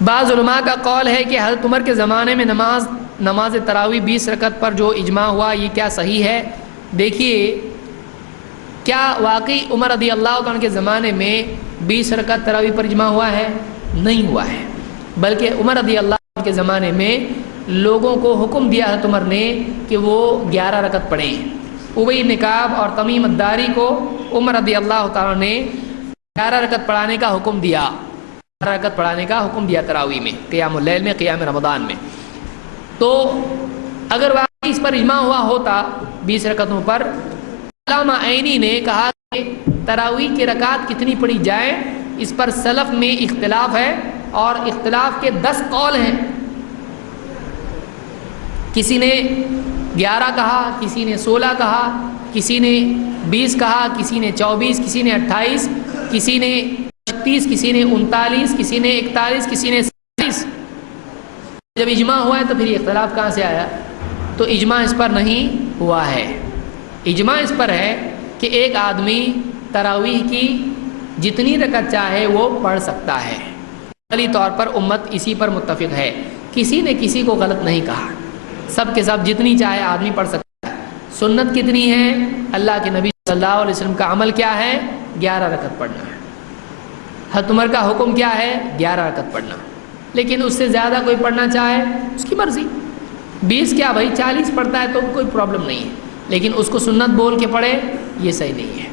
بعض علماء کا قول ہے کہ حضرت عمر کے زمانے میں نماز تراویح 20 رکعت پر جو اجماع ہوا یہ کیا صحیح ہے؟ دیکھیے، کیا واقعی عمر رضی اللہ عنہ کے زمانے میں 20 رکعت تراویح پر اجماع ہوا ہے؟ نہیں ہوا ہے، بلکہ عمر رضی اللہ عنہ کے زمانے میں لوگوں کو حکم دیا حضرت عمر نے کہ وہ 11 رکعت پڑھیں۔ ابی بن کعب اور تمیم الداری کو عمر رضی اللہ تعالیٰ نے 11 رکعت پڑھانے کا حکم دیا، 11 رکعت پڑھانے کا حکم دیا تراویح میں، قیام اللیل میں، قیام رمضان میں۔ تو اگر واقعی اس پر اجماع ہوا ہوتا 20 رکعتوں پر، علامہ عینی نے کہا کہ تراویح کی رکعت کتنی پڑھی جائے اس پر سلف میں اختلاف ہے، اور اختلاف کے 10 قول ہیں۔ کسی نے 11 کہا، کسی نے 16 کہا، کسی نے 20 کہا، کسی نے 24، کسی نے 28، کسی نے 36، کسی نے 39، کسی نے 41، کسی نے 47۔ جب اجماع ہوا ہے تو پھر یہ اختلاف کہاں سے آیا؟ تو اجماع اس پر نہیں ہوا ہے۔ اجماع اس پر ہے کہ ایک آدمی تراویح کی جتنی رکعت چاہے وہ پڑھ سکتا ہے۔ عملی طور پر امت اسی پر متفق ہے، کسی نے کسی کو غلط نہیں کہا، سب کے سب جتنی چاہے آدمی پڑھ سکتا ہے۔ سنت کتنی ہے؟ اللہ کے نبی صلی اللہ علیہ وسلم کا عمل کیا ہے؟ 11 رکعت پڑھنا ہے۔ حضرت عمر کا حکم کیا ہے؟ 11 رکعت پڑھنا۔ لیکن اس سے زیادہ کوئی پڑھنا چاہے اس کی مرضی، 20 کیا بھائی 40 پڑھتا ہے تو کوئی پرابلم نہیں ہے، لیکن اس کو سنت بول کے پڑھے یہ صحیح نہیں ہے۔